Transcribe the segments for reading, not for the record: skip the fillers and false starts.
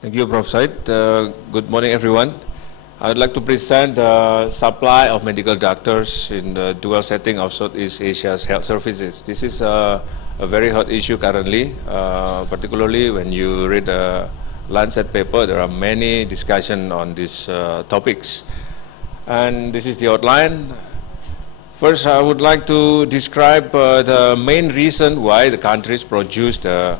Thank you, Prof. Said. Good morning, everyone. I would like to present the supply of medical doctors in the dual setting of Southeast Asia's health services. This is a very hot issue currently, particularly when you read the Lancet paper. There are many discussions on these topics. And this is the outline. First, I would like to describe the main reason why the countries produce the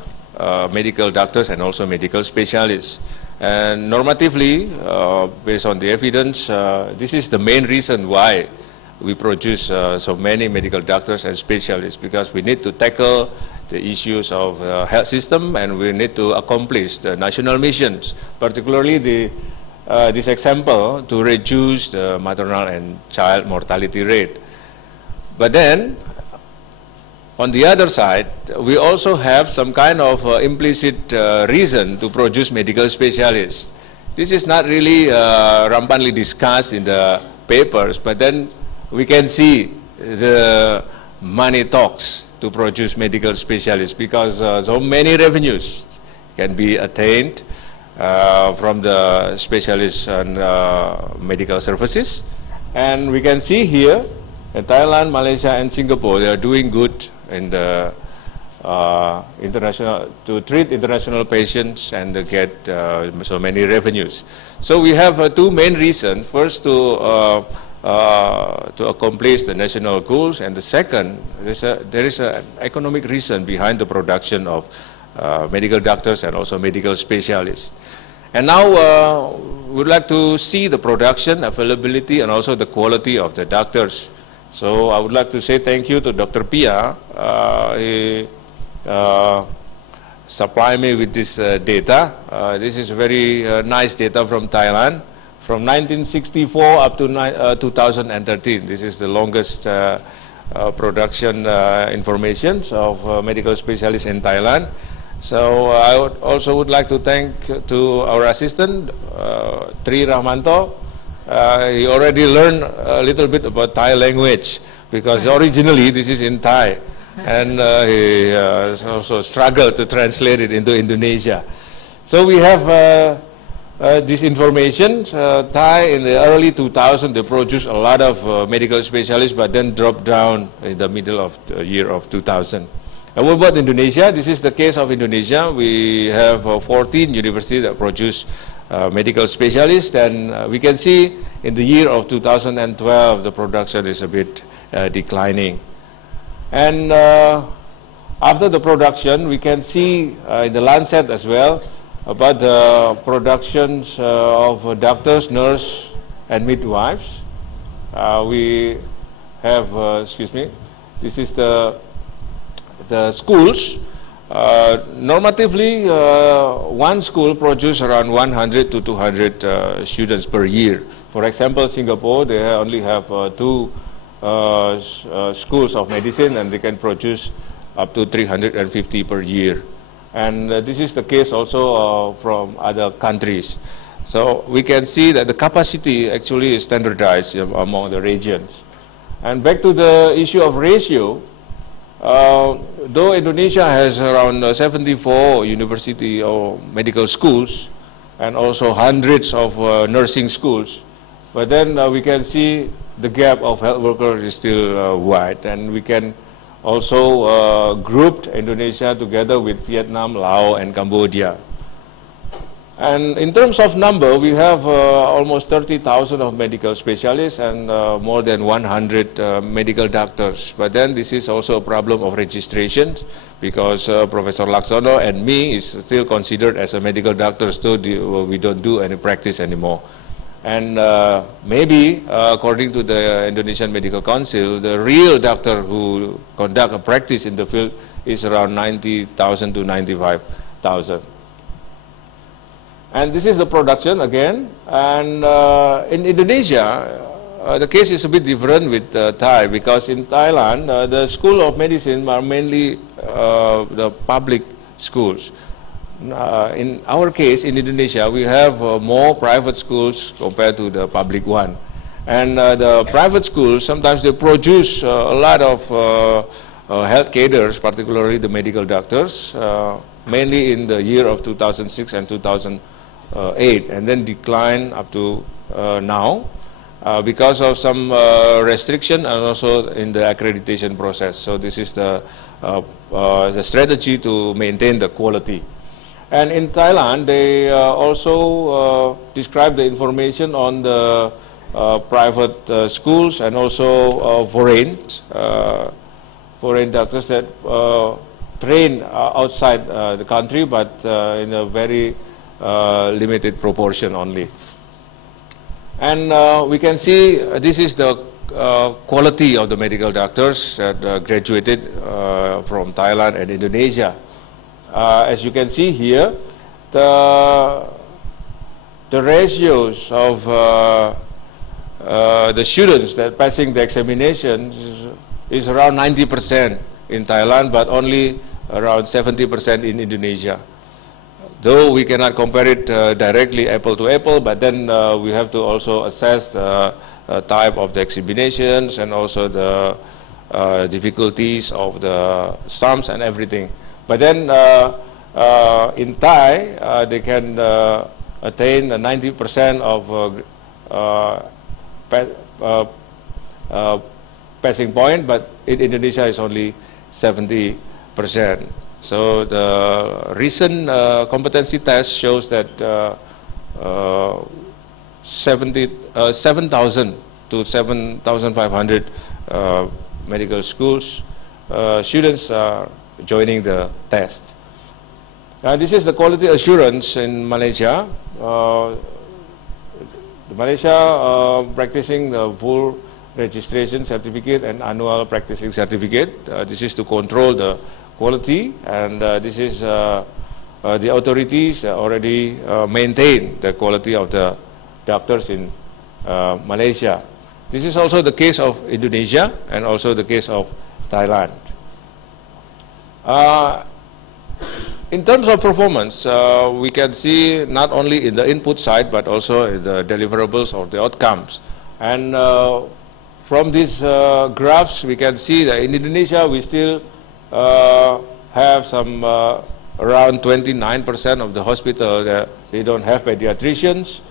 medical doctors and also medical specialists. And normatively, based on the evidence, this is the main reason why we produce so many medical doctors and specialists, because we need to tackle the issues of the health system and we need to accomplish the national missions, particularly this example to reduce the maternal and child mortality rate. But then, on the other side, we also have some kind of implicit reason to produce medical specialists. This is not really rampantly discussed in the papers, but then we can see the money talks to produce medical specialists, because so many revenues can be attained from the specialists and medical services. And we can see here in Thailand, Malaysia, and Singapore, they are doing good in the to treat international patients and to get so many revenues. So we have two main reasons. First, to accomplish the national goals, and the second, there is an economic reason behind the production of medical doctors and also medical specialists. And now we would like to see the production, availability, and also the quality of the doctors. So I would like to say thank you to Dr. Pia. He supplied me with this data. This is very nice data from Thailand, from 1964 up to 2013. This is the longest production information of medical specialists in Thailand. So I would like to thank to our assistant, Tri Rahmanto. He already learned a little bit about Thai language, because originally this is in Thai, and he also struggled to translate it into Indonesia. So we have this information. Thai in the early 2000s, they produced a lot of medical specialists, but then dropped down in the middle of the year of 2000. And what about Indonesia? This is the case of Indonesia. We have 14 universities that produce medical specialists, and we can see in the year of 2012 the production is a bit declining. And after the production, we can see in the Lancet as well about the productions of doctors, nurses, and midwives. We have, this is the schools. Normatively, one school produces around 100 to 200 students per year. For example, Singapore, they only have two schools of medicine, and they can produce up to 350 per year. And this is the case also from other countries. So we can see that the capacity actually is standardized among the regions. And back to the issue of ratio, though Indonesia has around 74 university or medical schools and also hundreds of nursing schools, but then we can see the gap of health workers is still wide, and we can also group Indonesia together with Vietnam, Laos, and Cambodia. And in terms of number, we have almost 30,000 of medical specialists and more than 100 medical doctors. But then this is also a problem of registration, because Professor Laksono and me is still considered as a medical doctor, so we don't do any practice anymore. And maybe, according to the Indonesian Medical Council, the real doctor who conduct a practice in the field is around 90,000 to 95,000. And this is the production again. And in Indonesia, the case is a bit different with Thai, because in Thailand, the School of Medicine are mainly the public schools. In our case, in Indonesia, we have more private schools compared to the public one. And the private schools, sometimes they produce a lot of health cadres, particularly the medical doctors, mainly in the year of 2006 and 2007. 2008 and then declined up to now because of some restriction and also in the accreditation process. So this is the strategy to maintain the quality. And in Thailand, they also describe the information on the private schools and also foreign doctors that train outside the country, but in a very limited proportion only. And we can see this is the quality of the medical doctors that graduated from Thailand and Indonesia. As you can see here, the ratios of the students that passing the examinations is around 90% in Thailand, but only around 70% in Indonesia. Though we cannot compare it directly apple to apple, but then we have to also assess the type of the examinations and also the difficulties of the sums and everything. But then in Thai, they can attain 90% of passing point, but in Indonesia is only 70%. So the recent competency test shows that 7,000 to 7,500 medical schools students are joining the test. This is the quality assurance in Malaysia. Malaysia practicing the full registration certificate and annual practicing certificate. This is to control the quality, and this is the authorities already maintain the quality of the doctors in Malaysia. This is also the case of Indonesia and also the case of Thailand. In terms of performance, we can see not only in the input side but also in the deliverables or the outcomes. And from these graphs, we can see that in Indonesia we still have some around 29% of the hospital that they don't have pediatricians,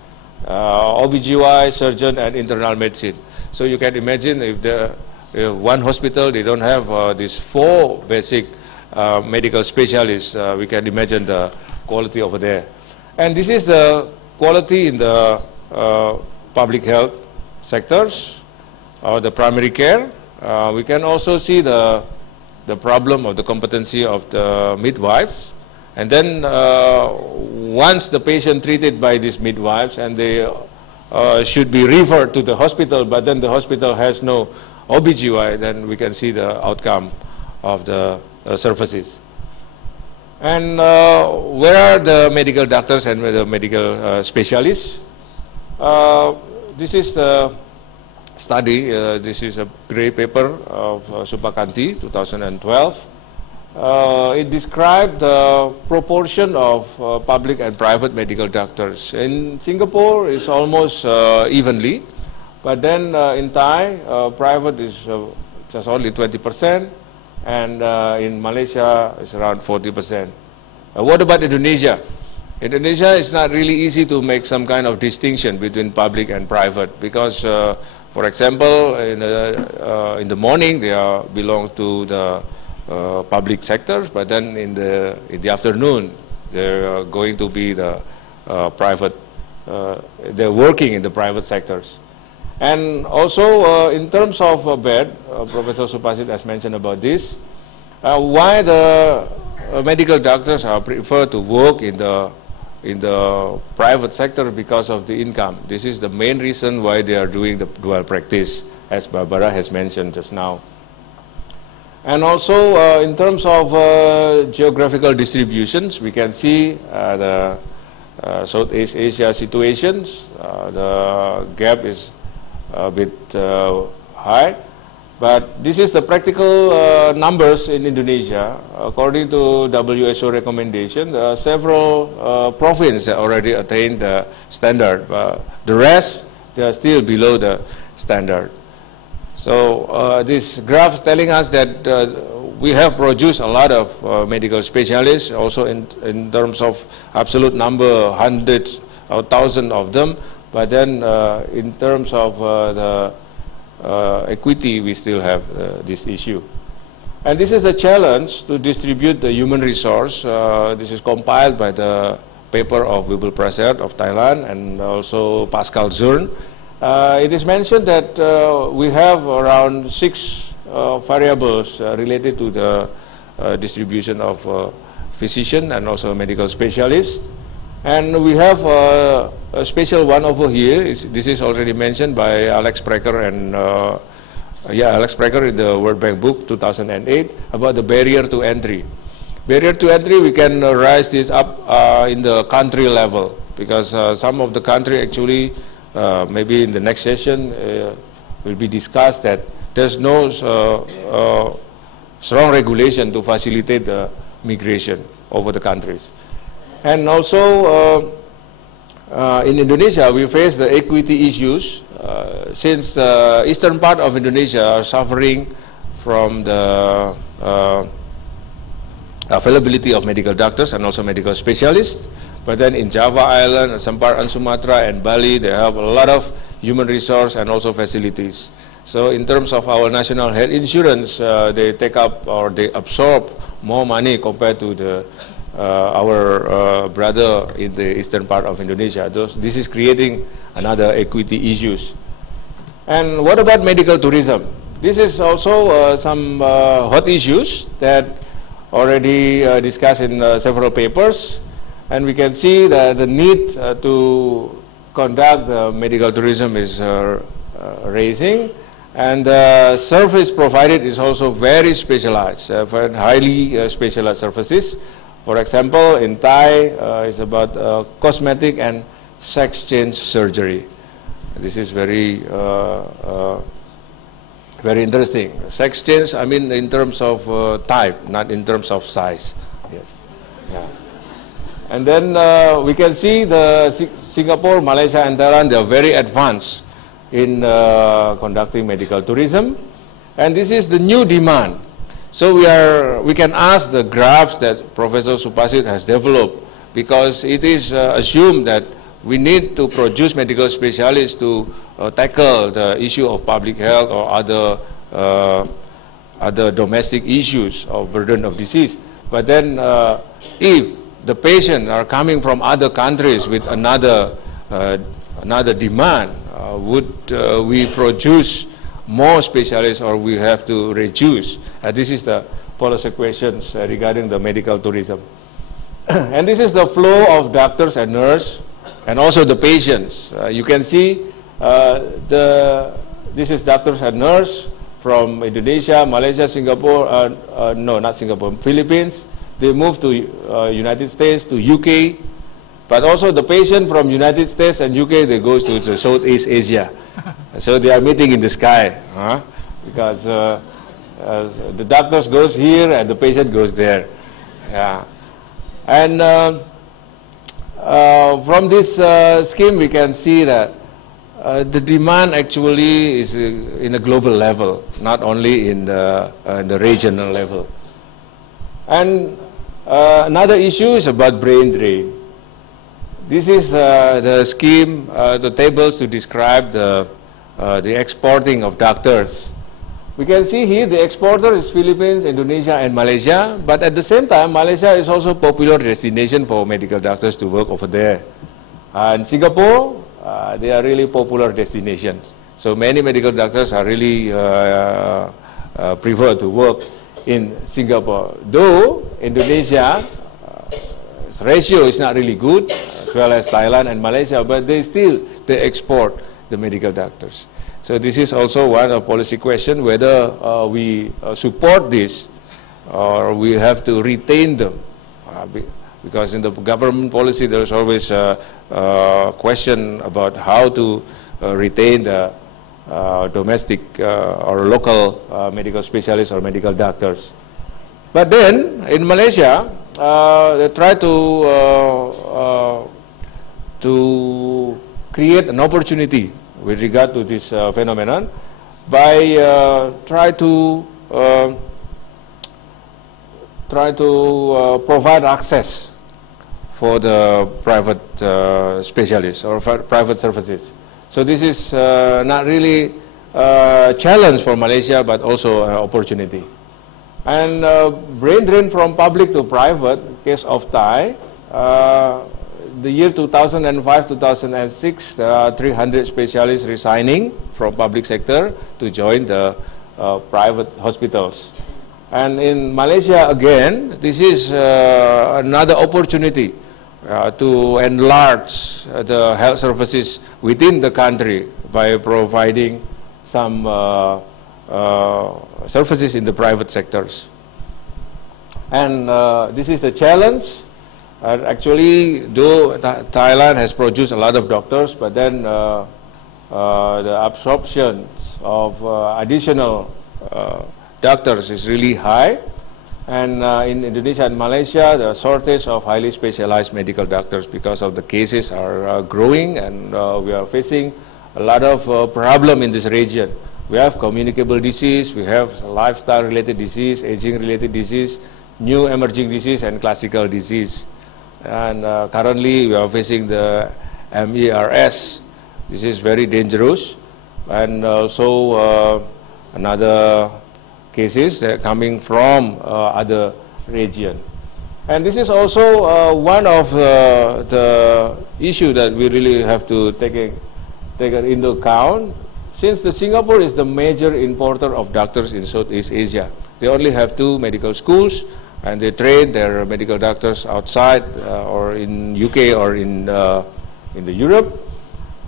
OBGY, surgeon, and internal medicine. So you can imagine if one hospital they don't have these 4 basic medical specialists, we can imagine the quality over there. And this is the quality in the public health sectors, or the primary care. We can also see the problem of the competency of the midwives. And then once the patient treated by these midwives and they should be referred to the hospital, but then the hospital has no OBGY, then we can see the outcome of the services. And where are the medical doctors and the medical specialists? This is the study. This is a gray paper of Supakanti, 2012. It described the proportion of public and private medical doctors. In Singapore, it's almost evenly, but then in Thai, private is just only 20%, and in Malaysia, it's around 40%. What about Indonesia? Indonesia, it's not really easy to make some kind of distinction between public and private because, for example, in the morning, they belong to the public sectors, but then in the afternoon, they're going to be the private, they're working in the private sectors. And also, in terms of bed, Professor Supasit has mentioned about this, why the medical doctors are preferred to work in the private sector because of the income. This is the main reason why they are doing the dual practice, as Barbara has mentioned just now. And also, in terms of geographical distributions, we can see the Southeast Asia situations. The gap is a bit high, but this is the practical numbers in Indonesia. According to WHO recommendation, several provinces already attained the standard. The rest, they are still below the standard. So this graph is telling us that we have produced a lot of medical specialists, also in terms of absolute number, hundreds or thousands of them. But then in terms of the equity, we still have this issue. And this is the challenge to distribute the human resource. This is compiled by the paper of Wibowo Prasert of Thailand and also Pascal Zurn. It is mentioned that we have around 6 variables related to the distribution of physician and also medical specialists. And we have a special one over here. This is already mentioned by Alex Precker and Alex Precker in the World Bank book 2008 about the barrier to entry. Barrier to entry, we can rise this up in the country level, because some of the country actually, maybe in the next session, will be discussed that there's no strong regulation to facilitate the migration over the countries. And also, in Indonesia, we face the equity issues since the eastern part of Indonesia are suffering from the availability of medical doctors and also medical specialists. But then in Java Island, some part on Sumatra and Bali, they have a lot of human resource and also facilities. So in terms of our national health insurance, they take up or they absorb more money compared to the our brother in the eastern part of Indonesia. This is creating another equity issues. And what about medical tourism? This is also some hot issues that already discussed in several papers. And we can see that the need to conduct medical tourism is raising. And the service provided is also very specialized, very highly specialized services. For example, in Thai, it's about cosmetic and sex change surgery. This is very very interesting. Sex change, I mean, in terms of type, not in terms of size. Yes. Yeah. And then we can see the Singapore, Malaysia, and Thailand, they are very advanced in conducting medical tourism. And this is the new demand. So we can ask the graphs that Professor Supasit has developed, because it is assumed that we need to produce medical specialists to tackle the issue of public health or other domestic issues of burden of disease. But then if the patients are coming from other countries with another demand, would we produce more specialists, or we have to reduce? This is the policy questions regarding the medical tourism. And this is the flow of doctors and nurses and also the patients. You can see this is doctors and nurses from Indonesia, Malaysia, Singapore, no, not Singapore, Philippines. They move to United States, to UK. But also the patient from United States and UK, they go to the Southeast Asia. So they are meeting in the sky, because the doctors goes here and the patient goes there. Yeah. And from this scheme, we can see that the demand actually is in a global level, not only in the regional level. And another issue is about brain drain. This is the scheme, the tables to describe the exporting of doctors. We can see here the exporter is Philippines, Indonesia, and Malaysia, but at the same time, Malaysia is also a popular destination for medical doctors to work over there. And Singapore, they are really popular destinations. So many medical doctors are really prefer to work in Singapore. Though Indonesia, ratio is not really good, as well as Thailand and Malaysia, but they export the medical doctors. So this is also one of policy question, whether we support this or we have to retain them. Because in the government policy, there's always a question about how to retain the domestic or local medical specialists or medical doctors. But then, in Malaysia, they try to create an opportunity with regard to this phenomenon by try to provide access for the private specialists or private services. So this is not really a challenge for Malaysia, but also an opportunity. And brain drain from public to private, case of Thai, the year 2005-2006, there are 300 specialists resigning from public sector to join the private hospitals. And in Malaysia, again, this is another opportunity to enlarge the health services within the country by providing some services in the private sectors. And this is the challenge. Actually, though Thailand has produced a lot of doctors, but then the absorption of additional doctors is really high. And in Indonesia and Malaysia, the shortage of highly specialized medical doctors because of the cases are growing, and we are facing a lot of problem in this region. We have communicable disease, we have lifestyle-related disease, aging-related disease, new emerging disease, and classical disease. And currently, we are facing the MERS. This is very dangerous, and also another cases that are coming from other region. And this is also one of the issue that we really have to take into account. Since Singapore is the major importer of doctors in Southeast Asia, they only have 2 medical schools, and they train their medical doctors outside or in UK or in the Europe.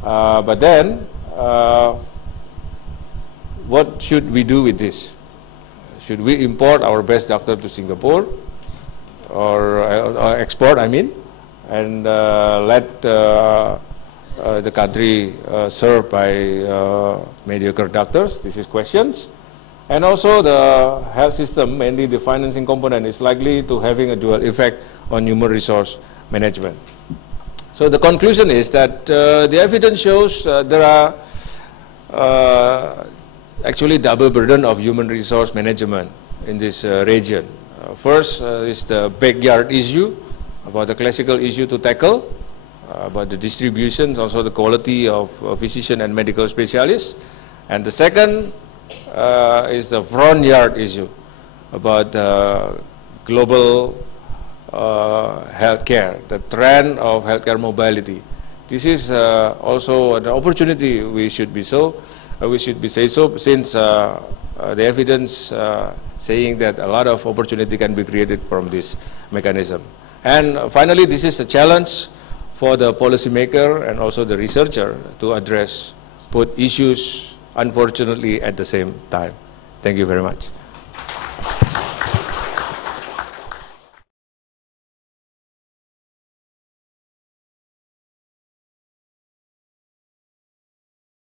But then, what should we do with this? Should we import our best doctor to Singapore, or export, I mean, and let the country served by mediocre doctors? This is questions. And also the health system, mainly the financing component, is likely to having a dual effect on human resource management. So the conclusion is that the evidence shows there are actually double burden of human resource management in this region. First is the backyard issue, about the classical issue to tackle, about the distribution, also the quality of physician and medical specialists. And the second is the front yard issue, about global healthcare, the trend of healthcare mobility. This is also an opportunity we should be so, since the evidence saying that a lot of opportunity can be created from this mechanism. And finally, this is a challenge for the policymaker and also the researcher to address both issues, unfortunately, at the same time. Thank you very much.